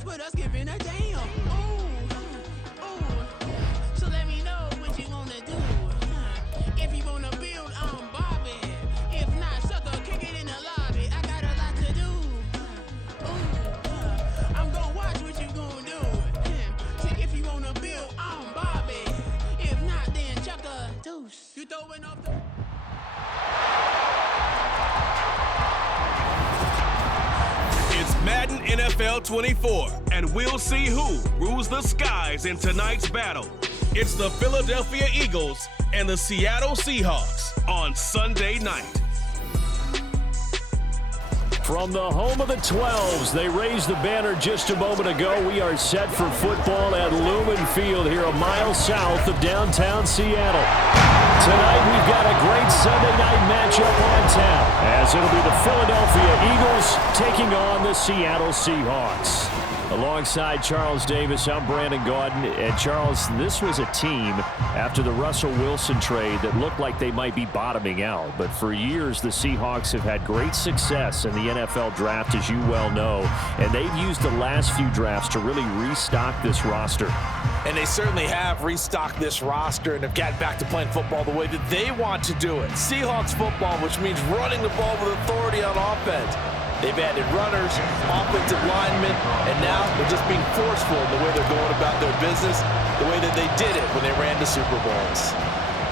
house with us giving a damn. Ooh, ooh. So let me know what you wanna do. If you wanna build, I'm Bobby. If not, sucker, kick it in the lobby. I got a lot to do. Ooh, I'm gonna watch what you gonna do. See, if you wanna build, I'm Bobby. If not, then chuck a deuce. You throwing off the... It's Madden NFL 24, and we'll see who rules the skies in tonight's battle. It's the Philadelphia Eagles and the Seattle Seahawks on Sunday night. From the home of the 12s, they raised the banner just a moment ago. We are set for football at Lumen Field here a mile south of downtown Seattle. Tonight, we've got a great Sunday night matchup on tap, as it'll be the Philadelphia Eagles taking on the Seattle Seahawks. Alongside Charles Davis, I'm Brandon Gaudin. And Charles, this was a team after the Russell Wilson trade that looked like they might be bottoming out. But for years, the Seahawks have had great success in the NFL draft, as you well know. And they've used the last few drafts to really restock this roster. And they certainly have restocked this roster and have gotten back to playing football the way that they want to do it. Seahawks football, which means running the ball with authority on offense. They've added runners, offensive linemen, and now they're just being forceful in the way they're going about their business, the way that they did it when they ran the Super Bowls.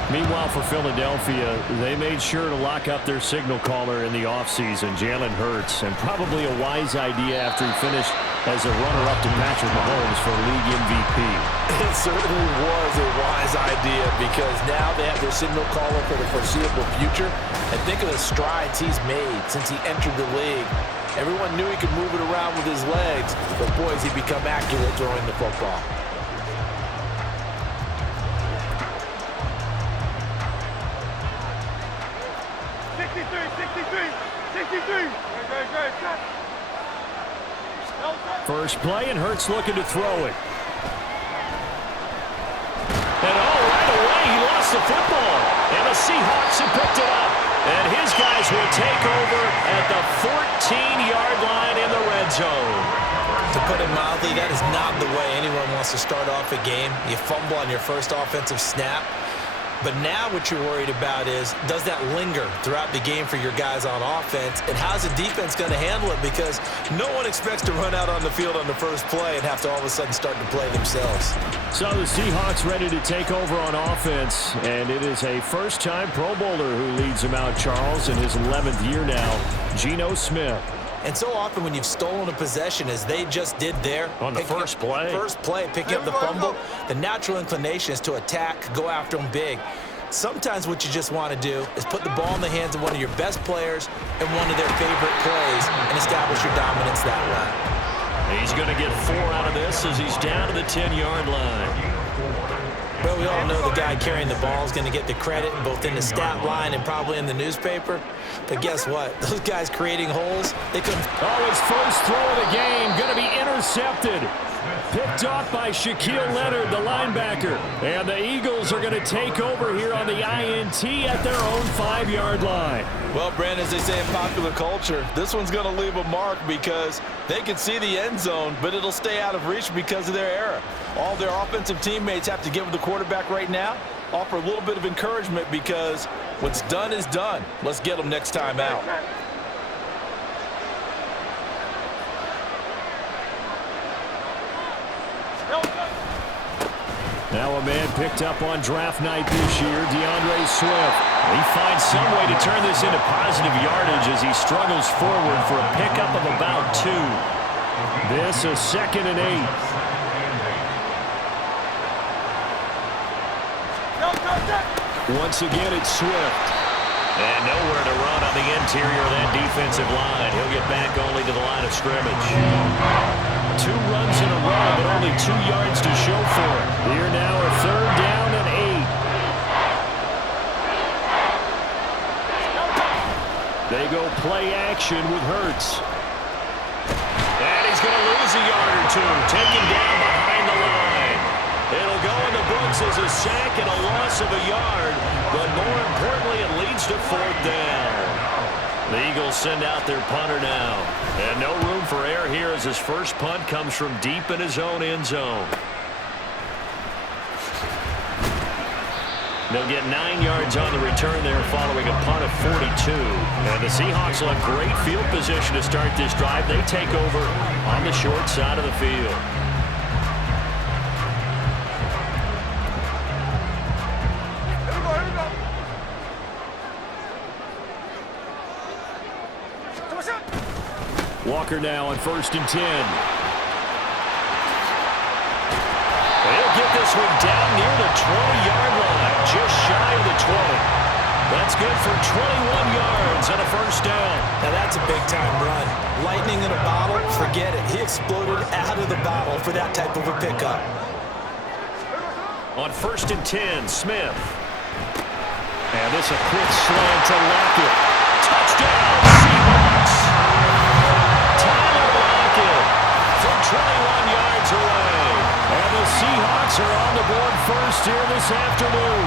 Meanwhile, for Philadelphia, they made sure to lock up their signal caller in the offseason, Jalen Hurts, and probably a wise idea after he finished as a runner-up to Patrick Mahomes for league MVP. It certainly was a wise idea because now they have their signal caller for the foreseeable future. And think of the strides he's made since he entered the league. Everyone knew he could move it around with his legs, but boy, has he become accurate throwing the football. First play, and Hurts looking to throw it. And right away, he lost the football. And the Seahawks have picked it up. And his guys will take over at the 14-yard line in the red zone. To put it mildly, that is not the way anyone wants to start off a game. You fumble on your first offensive snap. But now what you're worried about is, does that linger throughout the game for your guys on offense? And how's the defense going to handle it? Because no one expects to run out on the field on the first play and have to all of a sudden start to play themselves. So the Seahawks ready to take over on offense. And it is a first-time Pro Bowler who leads them out, Charles, in his 11th year now, Geno Smith. And so often when you've stolen a possession, as they just did there, on the first play, picking up the fumble, the natural inclination is to attack, go after them big. Sometimes what you just want to do is put the ball in the hands of one of your best players and one of their favorite plays and establish your dominance that way. He's going to get 4 out of this as he's down to the 10-yard line. Well, we all know the guy carrying the ball is going to get the credit both in the stat line and probably in the newspaper. But guess what? Those guys creating holes, they couldn't. Oh, his first throw of the game going to be intercepted. Picked off by Shaquille Leonard, the linebacker. And the Eagles are going to take over here on the INT at their own 5-yard line. Well, Brandon, as they say in popular culture, this one's going to leave a mark because they can see the end zone, but it'll stay out of reach because of their error. All their offensive teammates have to give the quarterback right now, offer a little bit of encouragement because what's done is done. Let's get them next time out. Now a man picked up on draft night this year, DeAndre Swift. He finds some way to turn this into positive yardage as he struggles forward for a pickup of about 2. This a 2nd and 8. Once again, it's Swift. And nowhere to run on the interior of that defensive line. He'll get back only to the line of scrimmage. 2 runs in a row, but only 2 yards to show for it. Here now a 3rd down and 8. They go play action with Hurts. And he's going to lose a yard or 2. Taken down behind the line. It'll go in the books as a sack and a loss of a yard. But more importantly, it leads to 4th down. The Eagles send out their punter now. And no room for error here as his first punt comes from deep in his own end zone. They'll get 9 yards on the return there following a punt of 42. And the Seahawks will have great field position to start this drive. They take over on the short side of the field. Walker now on 1st and 10. They'll get this one down near the 20-yard line, just shy of the 20. That's good for 21 yards and a first down. Now that's a big-time run. Lightning in a bottle, forget it. He exploded out of the bottle for that type of a pickup. On 1st and 10, Smith. And this a quick slant to Lockett. Touchdown, Seahawks. Tyler Lockett from 21 yards away. And the Seahawks are on the board first here this afternoon.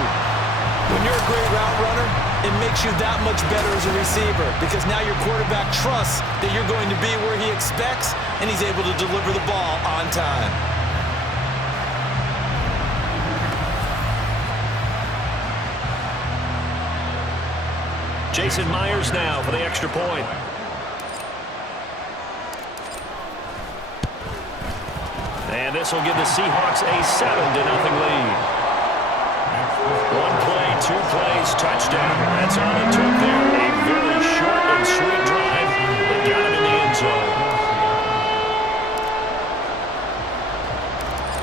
When you're a great route runner, it makes you that much better as a receiver because now your quarterback trusts that you're going to be where he expects, and he's able to deliver the ball on time. Jason Myers now for the extra point. And this will give the Seahawks a 7-0 lead. 1 play, 2 plays, touchdown. That's all it took there. A very short and sweet drive that got him in the end zone.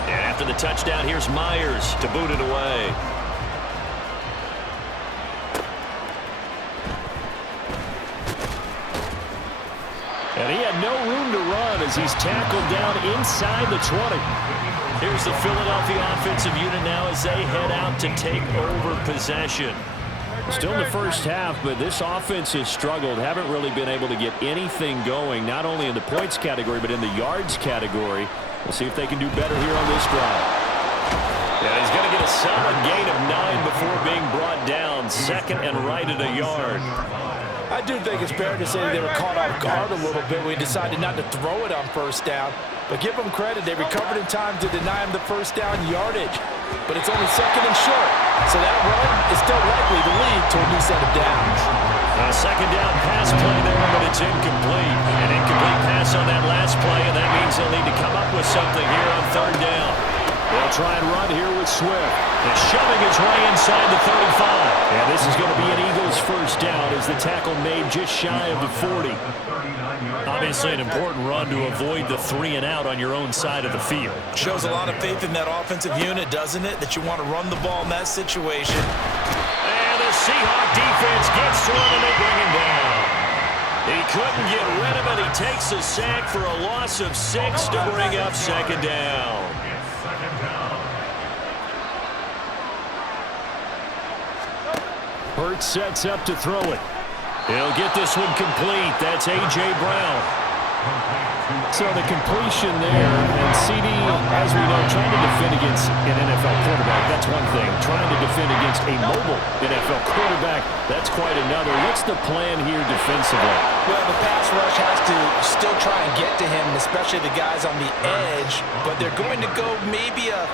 And after the touchdown, here's Myers to boot it away. And he had no room to run as he's tackled down inside the 20. Here's the Philadelphia offensive unit now as they head out to take over possession. Still in the first half, but this offense has struggled. Haven't really been able to get anything going, not only in the points category, but in the yards category. We'll see if they can do better here on this drive. Yeah, he's going to get a solid gain of 9 before being brought down. 2nd and right at a yard. I do think it's fair to say they were caught off guard a little bit. We decided not to throw it on first down. But give them credit. They recovered in time to deny him the first down yardage. But it's only 2nd and short. So that run is still likely to lead to a new set of downs. A 2nd down pass play there, but it's incomplete. An incomplete pass on that last play, and that means they'll need to come up with something here on 3rd down. They'll try and run here with Swift. And shoving his way inside the 35. And this is going to be an Eagles first down as the tackle made just shy of the 40. Obviously an important run to avoid the 3 and out on your own side of the field. Shows a lot of faith in that offensive unit, doesn't it? That you want to run the ball in that situation. And the Seahawk defense gets to him and they bring him down. He couldn't get rid of it. He takes a sack for a loss of 6 to bring up 2nd down. Hurts sets up to throw it. He'll get this one complete. That's A.J. Brown. So the completion there, and CD, as we know, trying to defend against an NFL quarterback, that's one thing. Trying to defend against a mobile NFL quarterback, that's quite another. What's the plan here defensively? Well, the pass rush has to still try and get to him, especially the guys on the edge, but they're going to go maybe a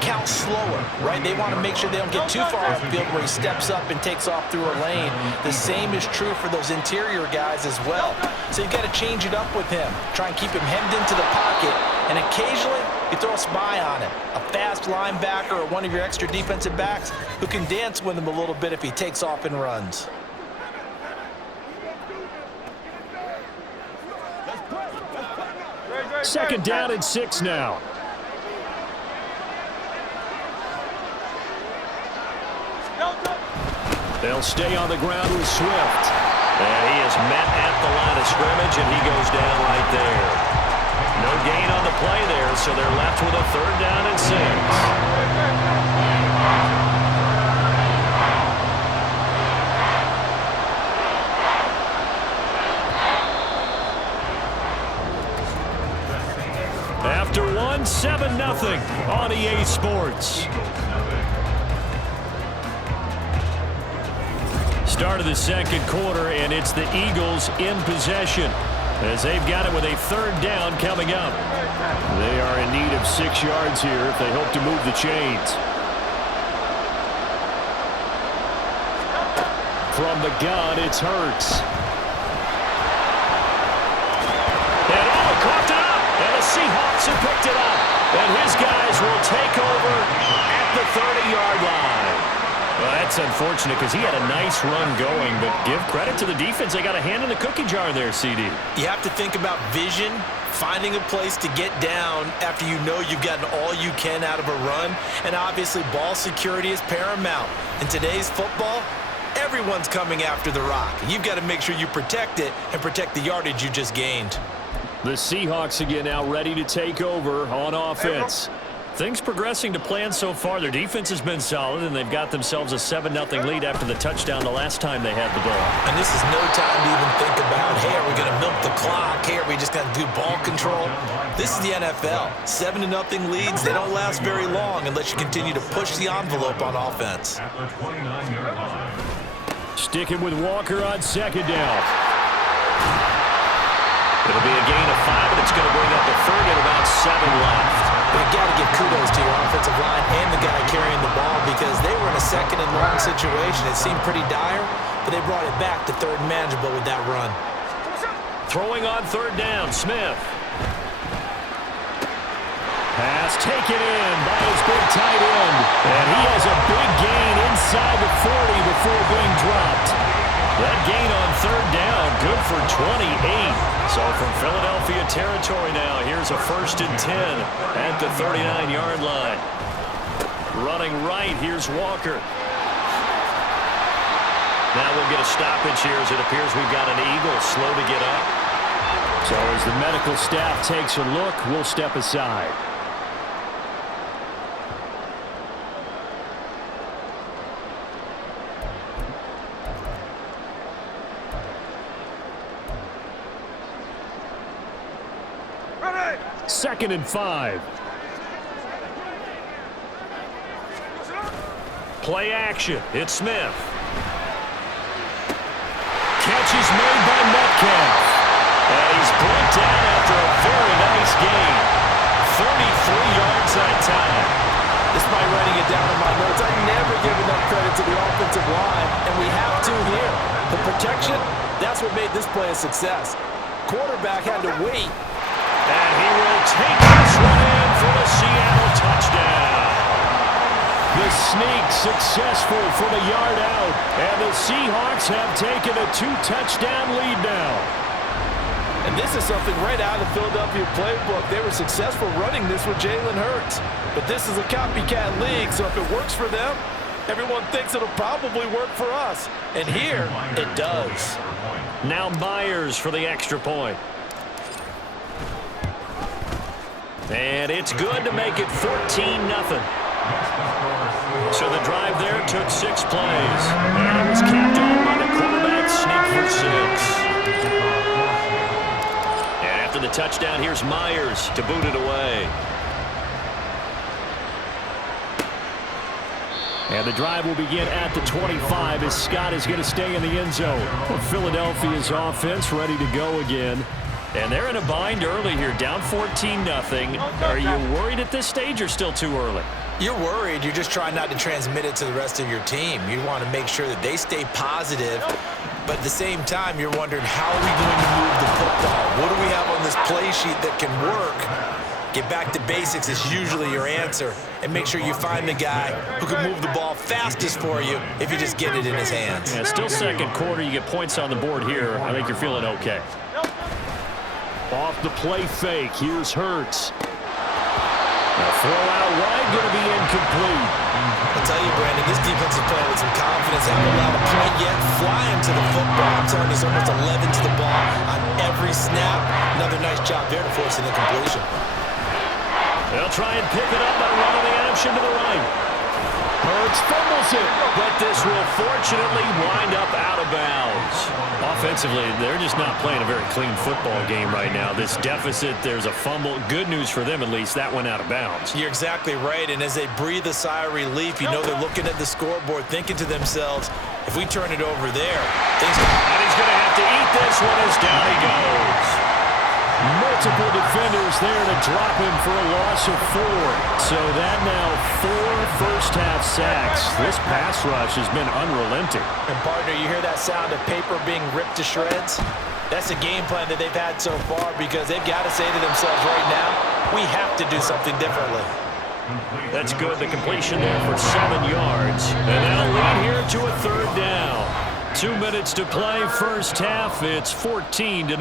count slower, right? They want to make sure they don't get too far upfield where he steps up and takes off through a lane. The same is true for those interior guys as well. So you've got to change it up with him. Try and keep him hemmed into the pocket, and occasionally you throw a spy on him. A fast linebacker or one of your extra defensive backs who can dance with him a little bit if he takes off and runs. Second down and 6 now. They'll stay on the ground with Swift. And he is met at the line of scrimmage, and he goes down right there. No gain on the play there, so they're left with a 3rd down and 6. After 7-0 on EA Sports. Start of the second quarter, and it's the Eagles in possession as they've got it with a third down coming up. They are in need of 6 yards here if they hope to move the chains. From the gun, it's Hurts. And coughed it up, and the Seahawks have picked it up. And his guys will take over at the 30-yard line. Well, that's unfortunate because he had a nice run going, but give credit to the defense. They got a hand in the cookie jar there, CD. You have to think about vision, finding a place to get down after you know you've gotten all you can out of a run, and obviously ball security is paramount. In today's football, everyone's coming after the rock. You've got to make sure you protect it and protect the yardage you just gained. The Seahawks again now ready to take over on offense. Things progressing to plan so far. Their defense has been solid, and they've got themselves a 7-0 lead after the touchdown the last time they had the ball. And this is no time to even think about, hey, are we going to milk the clock? Hey, are we just going to do ball control? This is the NFL. 7-0 leads, they don't last very long unless you continue to push the envelope on offense. Sticking with Walker on second down. It'll be a gain of 5, and it's going to bring up the third at about 7 left. You've got to give kudos to your offensive line and the guy carrying the ball because they were in a second and long situation. It seemed pretty dire, but they brought it back to third and manageable with that run. Throwing on third down, Smith. Pass taken in by his big tight end. And he has a big gain inside the 40 before being dropped. That gain on third down, good for 28. So from Philadelphia territory now, here's a 1st and 10 at the 39-yard line. Running right, here's Walker. Now we'll get a stoppage here as it appears we've got an Eagle slow to get up. So as the medical staff takes a look, we'll step aside. Second and 5. Play action. It's Smith. Catch is made by Metcalf. And he's brought down after a very nice gain. 33 yards that time. Despite writing it down in my notes, I never give enough credit to the offensive line, and we have to here. The protection, that's what made this play a success. Quarterback had to wait. And he will take this one in for the Seattle touchdown. The sneak successful from a yard out, and the Seahawks have taken a 2-touchdown lead now. And this is something right out of the Philadelphia playbook. They were successful running this with Jalen Hurts. But this is a copycat league, so if it works for them, everyone thinks it'll probably work for us. And here, it does. Now Myers for the extra point. And it's good to make it 14-0. So the drive there took 6 plays. And it was capped off by the quarterback sneak for 6. And after the touchdown, here's Myers to boot it away. And the drive will begin at the 25 as Scott is going to stay in the end zone. Philadelphia's offense ready to go again. And they're in a bind early here, down 14-0. Are you worried at this stage or still too early? You're worried. You're just trying not to transmit it to the rest of your team. You want to make sure that they stay positive, but at the same time, you're wondering, how are we going to move the football? What do we have on this play sheet that can work? Get back to basics is usually your answer, and make sure you find the guy who can move the ball fastest for you if you just get it in his hands. Yeah, still second quarter. You get points on the board here. I think you're feeling okay. Off the play fake, here's Hurts. The throw out wide, going to be incomplete. I'll tell you, Brandon, this defense is playing with some confidence. Haven't allowed a point yet. Flying to the football. I'm telling you, it's almost 11 to the ball on every snap. Another nice job there to force an incompletion. They'll try and pick it up by running the option to the right. Hurts fumbles it, but this will fortunately wind up out of bounds. Offensively, they're just not playing a very clean football game right now. This deficit, there's a fumble. Good news for them, at least. That went out of bounds. You're exactly right, and as they breathe a sigh of relief, you know they're looking at the scoreboard, thinking to themselves, If we turn it over there, things... And he's going to have to eat this one as down he goes. Multiple defenders there to drop him for a loss of 4. So that now 4 first-half sacks. This pass rush has been unrelenting. And, partner, you hear that sound of paper being ripped to shreds? That's the game plan that they've had so far because they've got to say to themselves right now, we have to do something differently. That's good. The completion there for 7 yards. And that'll lead here to a 3rd down. 2 minutes to play first half. It's 14-0.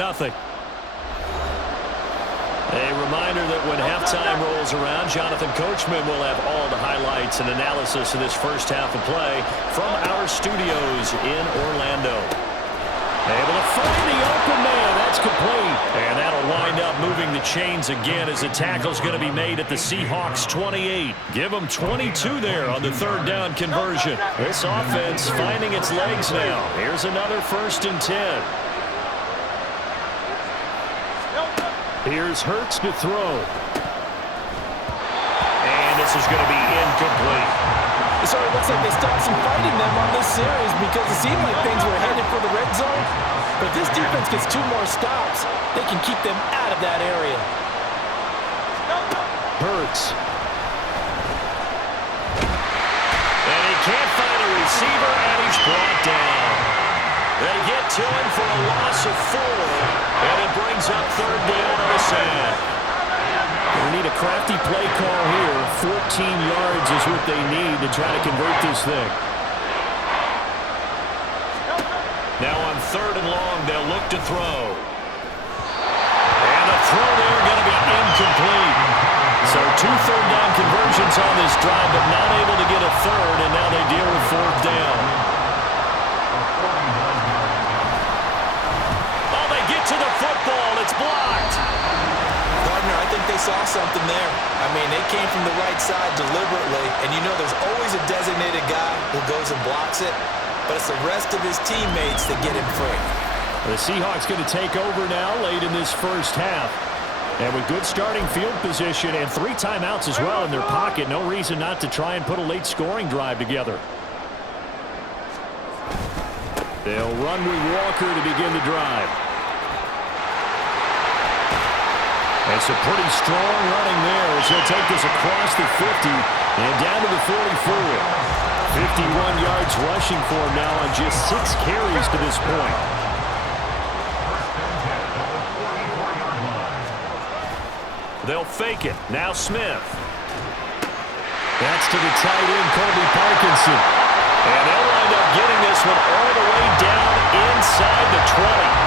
A reminder that when halftime rolls around, Jonathan Coachman will have all the highlights and analysis of this first half of play from our studios in Orlando. Able to find the open man. That's complete. And that'll wind up moving the chains again as the tackle's going to be made at the Seahawks 28. Give them 22 there on the 3rd down conversion. This offense finding its legs now. Here's another 1st and 10. Here's Hurts to throw. And this is going to be incomplete. So it looks like they stopped some fighting them on this series because it seemed like things were headed for the red zone. But if this defense gets 2 more stops, they can keep them out of that area. Hurts. And he can't find a receiver, and he's brought down. They get to him for a loss of 4, and it brings up 3rd down on a sack. We need a crafty play call here. 14 yards is what they need to try to convert this thing. Now on 3rd and long, they'll look to throw. And the throw there going to be incomplete. So 2 third down conversions on this drive, but not able to get a 3rd, and now they deal with 4th down. Oh, they get to the football. It's blocked. Gardner, I think they saw something there. I mean, they came from the right side deliberately, and you know there's always a designated guy who goes and blocks it, but it's the rest of his teammates that get him free. The Seahawks going to take over now late in this first half. And with good starting field position and 3 timeouts as well in their pocket, no reason not to try and put a late scoring drive together. They'll run with Walker to begin the drive. And some pretty strong running there as he'll take this across the 50 and down to the 44. 51 yards rushing for him now on just 6 carries to this point. They'll fake it. Now Smith. That's to the tight end, Colby Parkinson. And they'll wind up getting this one all the way down inside the 20.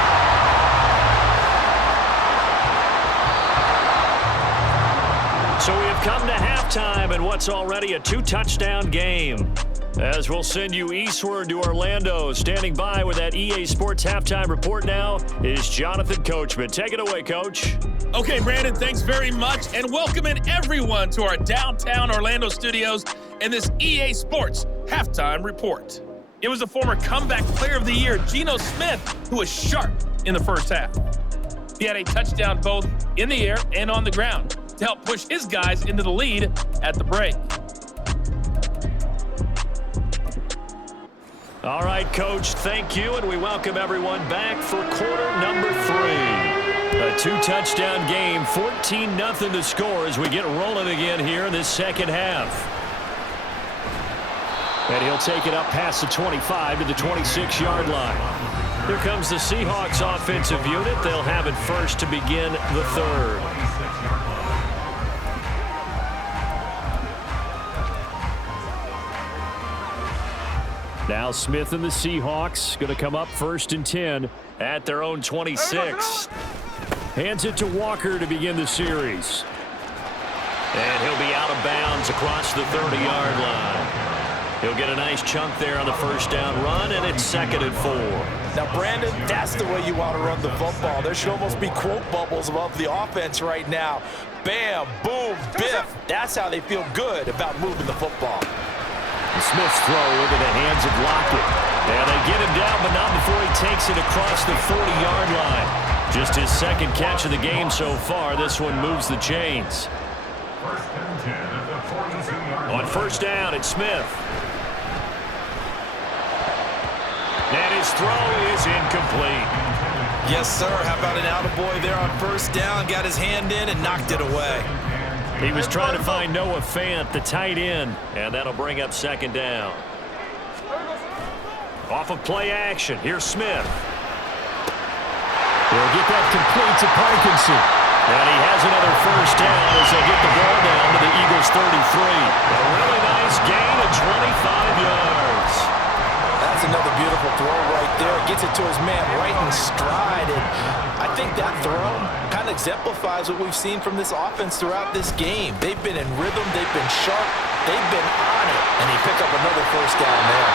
So we have come to halftime in what's already a 2-touchdown game. As we'll send you eastward to Orlando. Standing by with that EA Sports halftime report now is Jonathan Coachman. Take it away, Coach. Okay, Brandon, thanks very much, and welcoming everyone to our downtown Orlando studios and this EA Sports halftime report. It was the former comeback player of the year, Geno Smith, who was sharp in the first half. He had a touchdown both in the air and on the ground to help push his guys into the lead at the break. All right, Coach, thank you, and we welcome everyone back for quarter number 3. A 2-touchdown game, 14-0 to score as we get rolling again here in this second half. And he'll take it up past the 25 to the 26-yard line. Here comes the Seahawks offensive unit. They'll have it first to begin the 3rd. Now Smith and the Seahawks going to come up 1st and 10 at their own 26. Hands it to Walker to begin the series. And he'll be out of bounds across the 30-yard line. He'll get a nice chunk there on the first down run, and it's 2nd and 4. Now, Brandon, that's the way you want to run the football. There should almost be quote bubbles above the offense right now. Bam, boom, biff. That's how they feel good about moving the football. Smith's throw into the hands of Lockett. And they get him down, but not before he takes it across the 40-yard line. Just his 2nd catch of the game so far. This one moves the chains. On first down, it's Smith. his throw is incomplete. Yes, sir. How about an attaboy there on first down? Got his hand in and knocked it away. He was trying to find Noah Fant, the tight end, and that'll bring up second down. Off of play action, here's Smith. They'll get that complete to Parkinson. And he has another first down as they get the ball down to the Eagles' 33. A really nice gain of 25 yards. That's another beautiful throw right there. Gets it to his man right in stride. And I think that throw kind of exemplifies what we've seen from this offense throughout this game. They've been in rhythm. They've been sharp. They've been on it. And he picked up another first down there.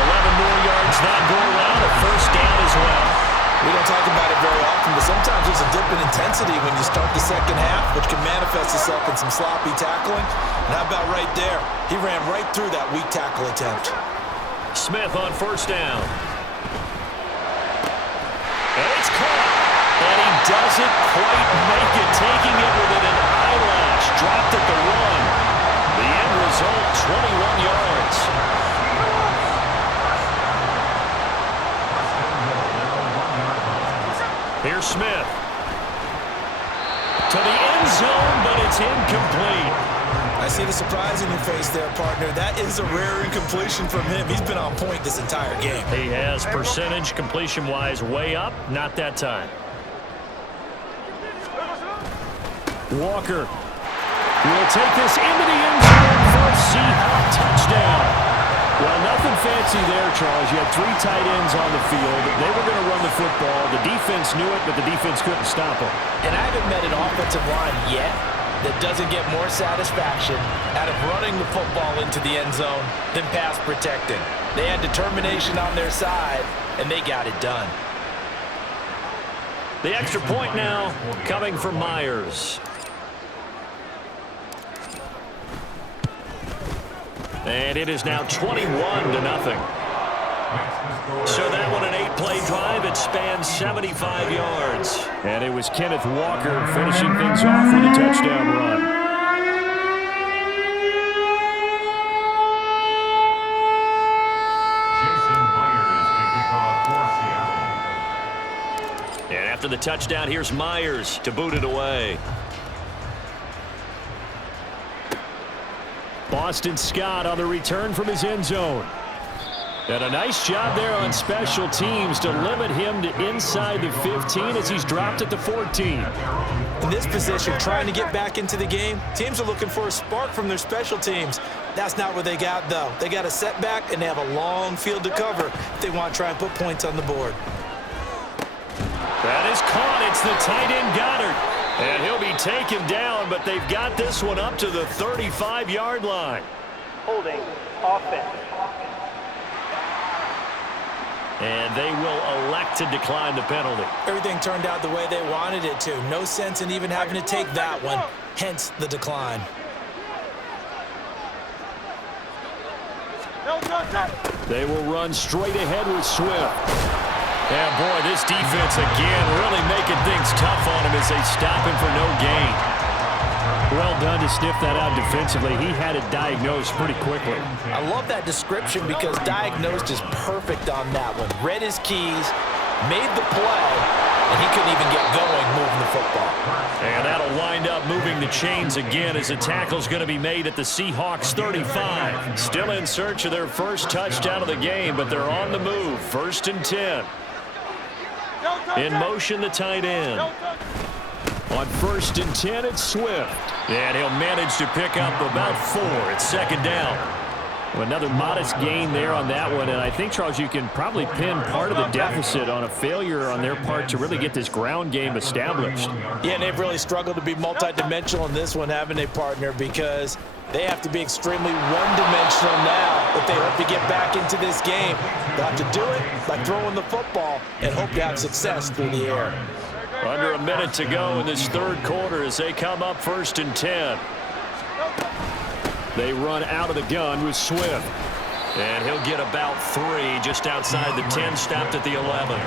11 more yards that go around, a first down as well. We don't talk about it very often, but sometimes there's a dip in intensity when you start the second half, which can manifest itself in some sloppy tackling. And how about right there? He ran right through that weak tackle attempt. Smith on first down. And it's caught. And he doesn't quite make it, taking it within an eyelash. Dropped at the one. The end result, 21 yards. Here's Smith. To the end zone, but it's incomplete. I see the surprise in your face there, partner. That is a rare incompletion from him. He's been on point this entire game. He has percentage completion-wise way up. Not that time. Walker will take this into the end zone for a Seahawk touchdown. Well, nothing fancy there, Charles. You had 3 tight ends on the field. They were going to run the football. The defense knew it, but the defense couldn't stop them. And I haven't met an offensive line yet that doesn't get more satisfaction out of running the football into the end zone than pass protecting. They had determination on their side, and they got it done. The extra point now coming from Myers. And it is now 21-0. So that one, an 8-play drive. It spans 75 yards. And it was Kenneth Walker finishing things off with a touchdown run. And after the touchdown, here's Myers to boot it away. Boston Scott on the return from his end zone. And a nice job there on special teams to limit him to inside the 15 as he's dropped at the 14. In this position, trying to get back into the game, teams are looking for a spark from their special teams. That's not what they got, though. They got a setback, and they have a long field to cover if they want to try and put points on the board. That is caught. It's the tight end Goddard. And he'll be taken down, but they've got this one up to the 35-yard line. Holding offense. And they will elect to decline the penalty. Everything turned out the way they wanted it to. No sense in even having to take that one, hence the decline. They will run straight ahead with Swift. And, boy, this defense again really making things tough on him as they stop him for no gain. Well done to sniff that out defensively. He had it diagnosed pretty quickly. I love that description because diagnosed is perfect on that one. Read his keys, made the play, and he couldn't even get going moving the football. And that'll wind up moving the chains again as the tackle's going to be made at the Seahawks 35. Still in search of their first touchdown of the game, but they're on the move. 1st and 10. In motion, the tight end. On 1st and 10, it's Swift. And he'll manage to pick up about 4. It's 2nd down. Well, another modest gain there on that one. And I think, Charles, you can probably pin part of the deficit on a failure on their part to really get this ground game established. Yeah, and they've really struggled to be multidimensional in this one, haven't they, partner? Because they have to be extremely one-dimensional now if they hope to get back into this game. They'll have to do it by throwing the football and hope to have success through the air. Under a minute to go in this 3rd quarter as they come up 1st and 10. They run out of the gun with Swift. And he'll get about 3 just outside the 10, stopped at the 11.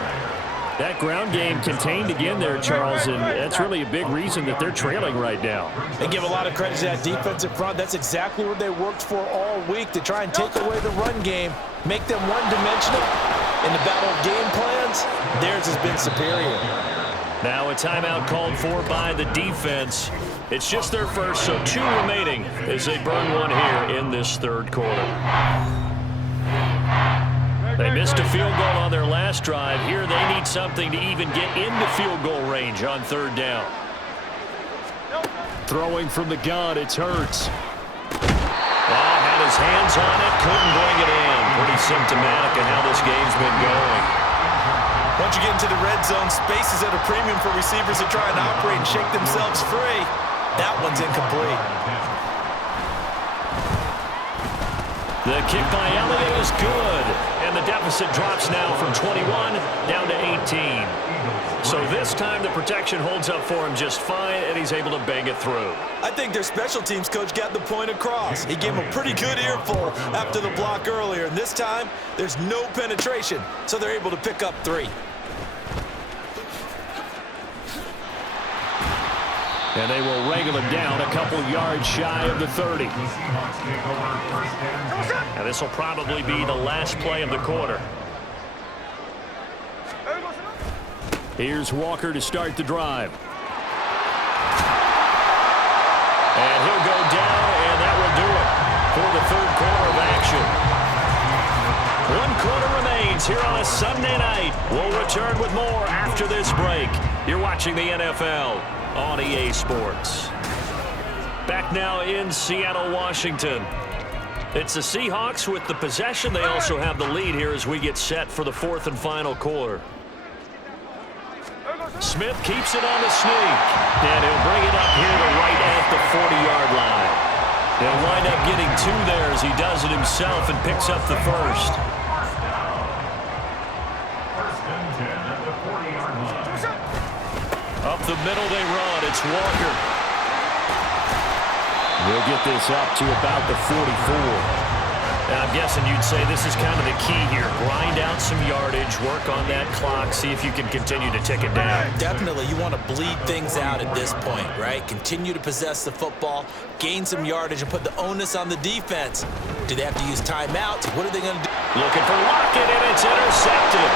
That ground game contained again there, Charles, and that's really a big reason that they're trailing right now. They give a lot of credit to that defensive front. That's exactly what they worked for all week, to try and take away the run game, make them one-dimensional, in the battle of game plans, theirs has been superior. Now a timeout called for by the defense. It's just their first, so 2 remaining as they burn one here in this third quarter. They missed a field goal on their last drive. Here they need something to even get into field goal range on third down. Throwing from the gun, it's Hurts. Had his hands on it, couldn't bring it in. Pretty symptomatic of how this game's been going. Once you get into the red zone, space is at a premium for receivers to try and operate and shake themselves free. That one's incomplete. The kick by Elliott is good, and the deficit drops now from 21 down to 18. So this time the protection holds up for him just fine, and he's able to bang it through. I think their special teams coach got the point across. He gave him a pretty good earful after the block earlier, and this time there's no penetration, so they're able to pick up 3. And they will wrangle him down a couple yards shy of the 30. And this will probably be the last play of the quarter. Here's Walker to start the drive. And he'll go down, and that will do it for the third quarter of action. 1 quarter remains here on a Sunday night. We'll return with more after this break. You're watching the NFL on EA Sports. Back now in Seattle, Washington. It's the Seahawks with the possession. They also have the lead here as we get set for the 4th and final quarter. Smith keeps it on the sneak, and he'll bring it up here to right at the 40-yard line. He'll wind up getting 2 there as he does it himself and picks up the first. Up the middle they run. It's Walker. He'll get this up to about the 44. And I'm guessing you'd say this is kind of the key here. Grind out some yardage, work on that clock, see if you can continue to tick it down. Definitely, you want to bleed things out at this point, right? Continue to possess the football, gain some yardage, and put the onus on the defense. Do they have to use timeouts? What are they going to do? Looking for Lockett, and it's intercepted.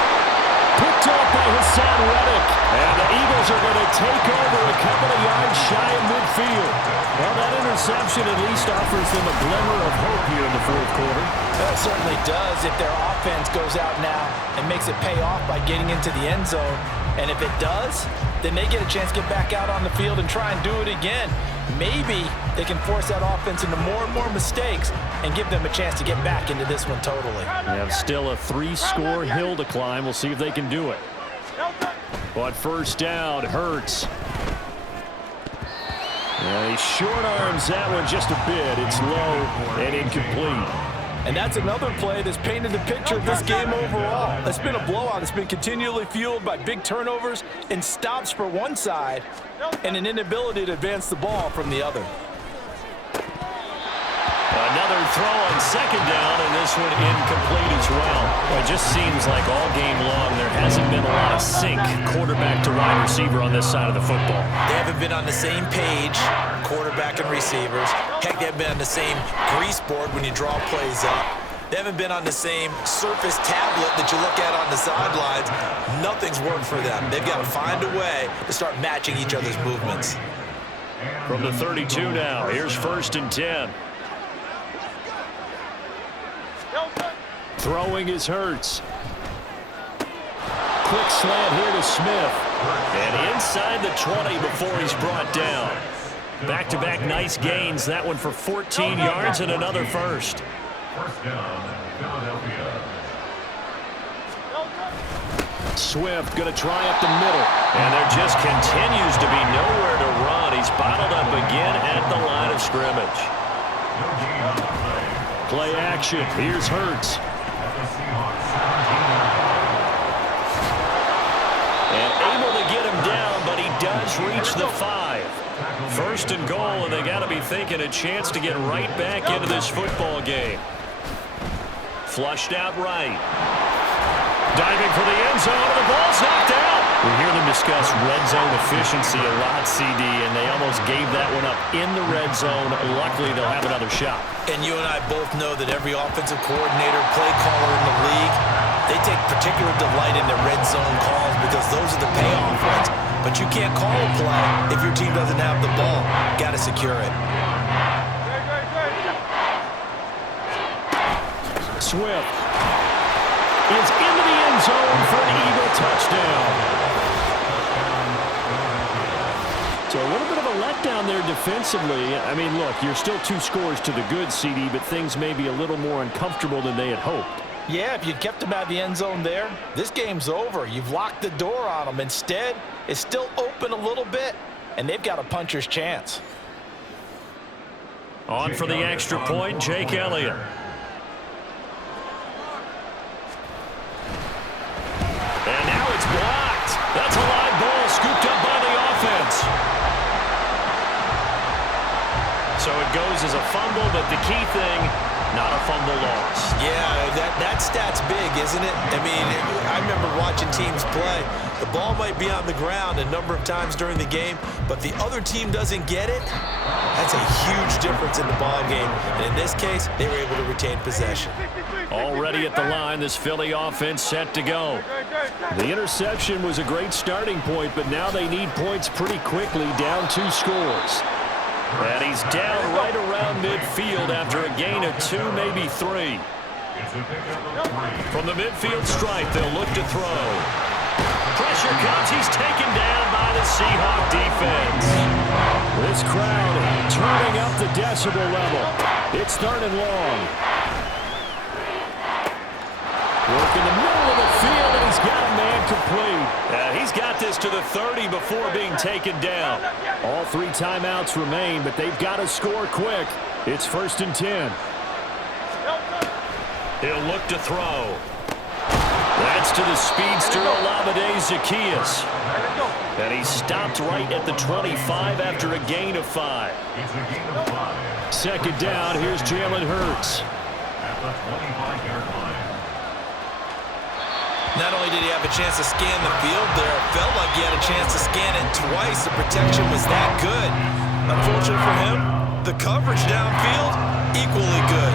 Picked up by Hassan Reddick. And the Eagles are going to take over a couple of yards shy of midfield. Well, that interception at least offers them a glimmer of hope here in the 4th quarter. That certainly does if their offense goes out now and makes it pay off by getting into the end zone. And if it does, then they get a chance to get back out on the field and try and do it again. Maybe they can force that offense into more and more mistakes and give them a chance to get back into this one totally. They have still a 3-score hill to climb. We'll see if they can do it. But first down, Hurts. He short arms that one just a bit. It's low and incomplete. And that's another play that's painted the picture of this game overall. It's been a blowout. It's been continually fueled by big turnovers and stops for one side and an inability to advance the ball from the other. Another throw on second down, and this one incomplete as well. It just seems like all game long there hasn't been a lot of sync quarterback to wide receiver on this side of the football. They haven't been on the same page, quarterback and receivers. Heck, they haven't been on the same grease board when you draw plays up. They haven't been on the same surface tablet that you look at on the sidelines. Nothing's worked for them. They've got to find a way to start matching each other's movements. From the 32 now, here's 1st and 10. Throwing is Hurts. Quick slant here to Smith. And inside the 20 before he's brought down. Back-to-back nice gains. That one for 14 yards and another first. Swift going to try up the middle. And there just continues to be nowhere to run. He's bottled up again at the line of scrimmage. Play action. Here's Hurts. And able to get him down, but he does reach the 5. 1st and goal, and they got to be thinking a chance to get right back into this football game. Flushed out right. Diving for the end zone, and the ball's knocked out. We hear them discuss red zone efficiency a lot, CD, and they almost gave that one up in the red zone. Luckily, they'll have another shot. And you and I both know that every offensive coordinator, play caller in the league They take particular delight in the red zone calls because those are the payoff ones. But you can't call a play if your team doesn't have the ball. Got to secure it. Swift is into the end zone for an Eagle touchdown. So a little bit of a letdown there defensively. I mean, look, you're still 2 scores to the good, CD, but things may be a little more uncomfortable than they had hoped. Yeah, if you'd kept them out of the end zone there, this game's over. You've locked the door on them. Instead, it's still open a little bit, and they've got a puncher's chance. On for the extra point, Jake Elliott. And now it's blocked. That's a live ball scooped up by the offense. So it goes as a fumble, but the key thing, not a fumble loss. Yeah, that stat's big, isn't it? I mean, I remember watching teams play. The ball might be on the ground a number of times during the game, but the other team doesn't get it. That's a huge difference in the ball game. And in this case, they were able to retain possession. Already at the line, this Philly offense set to go. The interception was a great starting point, but now they need points pretty quickly, down 2 scores. And he's down right around midfield after a gain of 2, maybe 3. From the midfield stripe, they'll look to throw. Pressure comes. He's taken down by the Seahawks defense. This crowd turning up the decibel level. It's 3rd and long. Work in the middle of the field, and he's got a man complete. He's got this to the 30 before being taken down. All 3 timeouts remain, but they've got to score quick. It's 1st and 10. He'll look to throw. That's to the speedster, Olamide Zaccheaus. And he's stopped right at the 25 after a gain of 5. 2nd down, here's Jalen Hurts. Not only did he have a chance to scan the field there, it felt like he had a chance to scan it twice. The protection was that good. Unfortunate for him, the coverage downfield, equally good.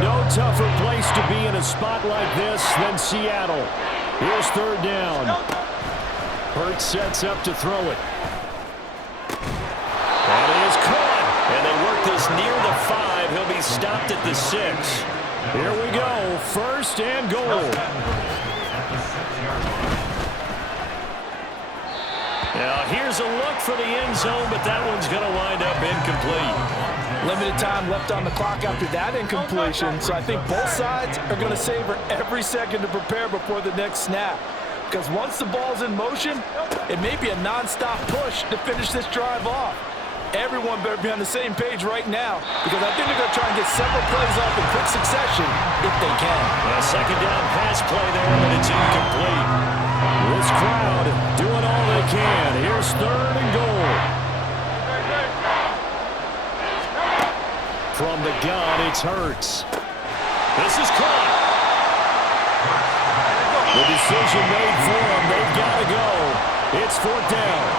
No tougher place to be in a spot like this than Seattle. Here's 3rd down. Hurts sets up to throw it. And it is caught. And they work this near the 5. He'll be stopped at the 6. Here we go. 1st and goal. Now here's a look for the end zone, but that one's going to wind up incomplete. Limited time left on the clock after that incompletion, so I think both sides are going to savor every second to prepare before the next snap. Because once the ball's in motion, it may be a non-stop push to finish this drive off. Everyone better be on the same page right now, because I think they're going to try and get several plays off in quick succession if they can. A 2nd down pass play there, but it's incomplete. This crowd doing all they can. Here's 3rd and goal. From the gun, it's Hurts. This is caught. The decision made for them. They've got to go. It's 4th down.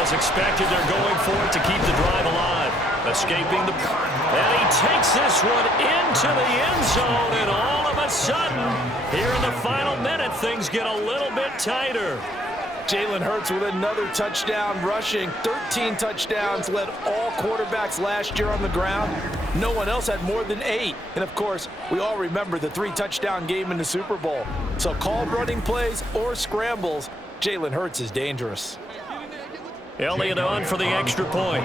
As expected, they're going for it to keep the drive alive. Escaping the... And he takes this one into the end zone, and all of a sudden, here in the final minute, things get a little bit tighter. Jalen Hurts with another touchdown rushing. 13 touchdowns, led all quarterbacks last year on the ground. No one else had more than 8. And, of course, we all remember the 3-touchdown game in the Super Bowl. So called running plays or scrambles, Jalen Hurts is dangerous. Elliott on for the extra point.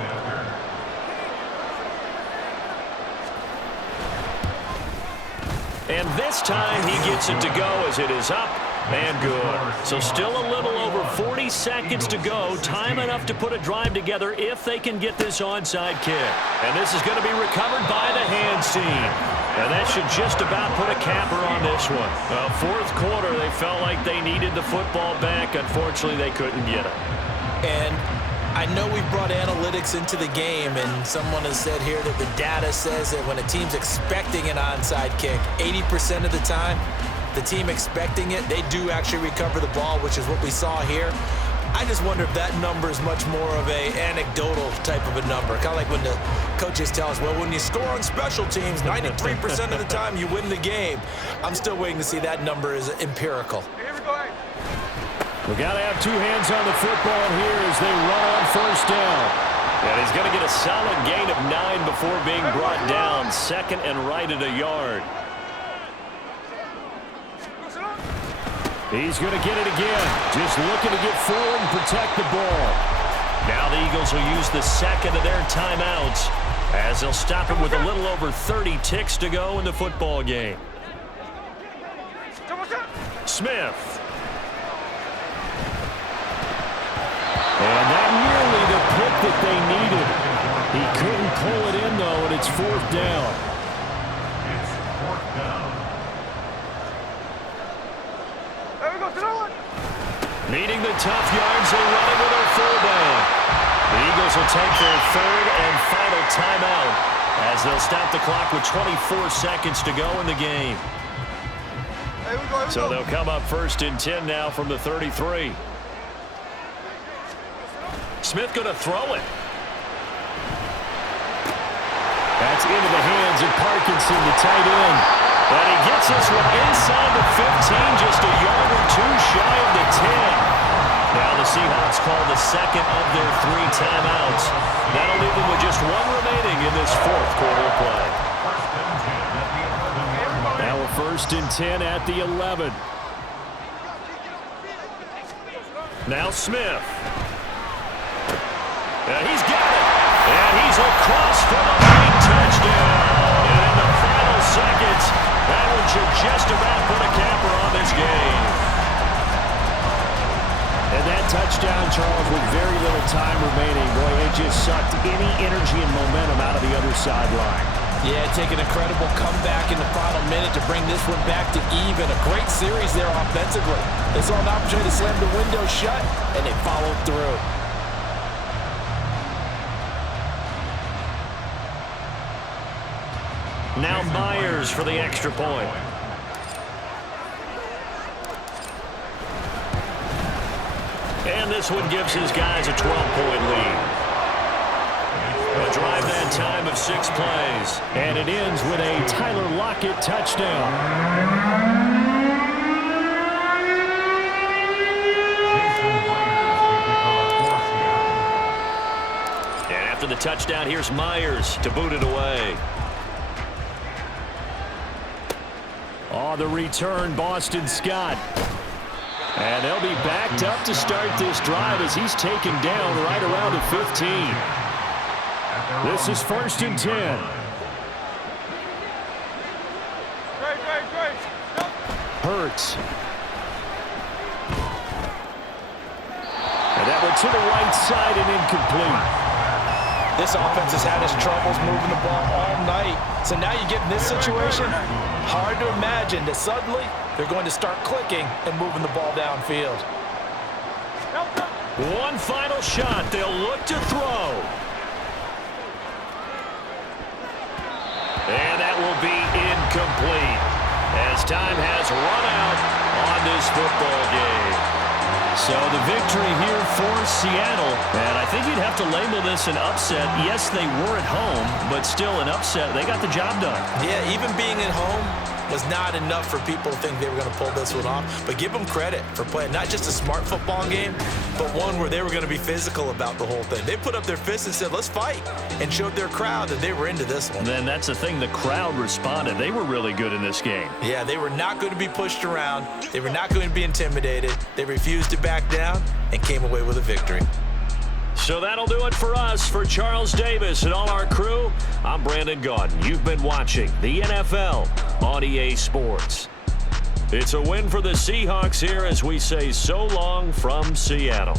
And this time he gets it to go as it is up and good. So still a little over 40 seconds to go. Time enough to put a drive together if they can get this onside kick. And this is going to be recovered by the hands team. And that should just about put a capper on this one. Well, 4th quarter, they felt like they needed the football back. Unfortunately, they couldn't get it. And I know we've brought analytics into the game, and someone has said here that the data says that when a team's expecting an onside kick, 80% of the time, the team expecting it, they do actually recover the ball, which is what we saw here. I just wonder if that number is much more of a anecdotal type of a number. Kind of like when the coaches tell us, well, when you score on special teams, 93% of the time you win the game. I'm still waiting to see that number is empirical. We got to have two hands on the football here as they run on first down. And he's going to get a solid gain of 9 before being brought down. Second and right at a yard. He's going to get it again. Just looking to get forward and protect the ball. Now the Eagles will use the second of their timeouts as they'll stop it with a little over 30 ticks to go in the football game. Smith. And that nearly the pick that they needed. He couldn't pull it in, though, and it's fourth down. Needing the tough yards, they run it with their fullback. The Eagles will take their third and final timeout as they'll stop the clock with 24 seconds to go in the game. So they'll come up first and 10 now from the 33. Smith going to throw it. That's into the hands of Parkinson, the tight end. And he gets this one inside the 15, just a yard or two shy of the 10. Now the Seahawks call the second of their 3 timeouts. That'll leave them with just one remaining in this fourth quarter play. Now a first and 10 at the 11. Now Smith. And he's got it. And he's across for the late touchdown. And in the final seconds, that one should just about put a capper on this game. And that touchdown, Charles, with very little time remaining, boy, it just sucked any energy and momentum out of the other sideline. Yeah, take an incredible comeback in the final minute to bring this one back to even. A great series there offensively. They saw an opportunity to slam the window shut, and they followed through. Now Myers for the extra point. And this one gives his guys a 12-point lead. A drive that time of 6 plays. And it ends with a Tyler Lockett touchdown. And after the touchdown, here's Myers to boot it away. On the return, Boston Scott. And they'll be backed up to start this drive as he's taken down right around the 15. This is first and 10. Hurts. And that one to the right side and incomplete. This offense has had its troubles moving the ball all night. So now you get in this situation, hard to imagine that suddenly they're going to start clicking and moving the ball downfield. One final shot. They'll look to throw. And that will be incomplete as time has run out on this football game. So the victory here for Seattle, and I think you'd have to label this an upset. Yes, they were at home, but still an upset. They got the job done. Yeah, even being at home was not enough for people to think they were going to pull this one off. But give them credit for playing not just a smart football game, but one where they were going to be physical about the whole thing. They put up their fists and said, let's fight, and showed their crowd that they were into this one. Then that's the thing. The crowd responded. They were really good in this game. Yeah, they were not going to be pushed around. They were not going to be intimidated. They refused to back down and came away with a victory. So that'll do it for us. For Charles Davis and all our crew, I'm Brandon Gaudin. You've been watching the NFL on EA Sports. It's a win for the Seahawks here as we say so long from Seattle.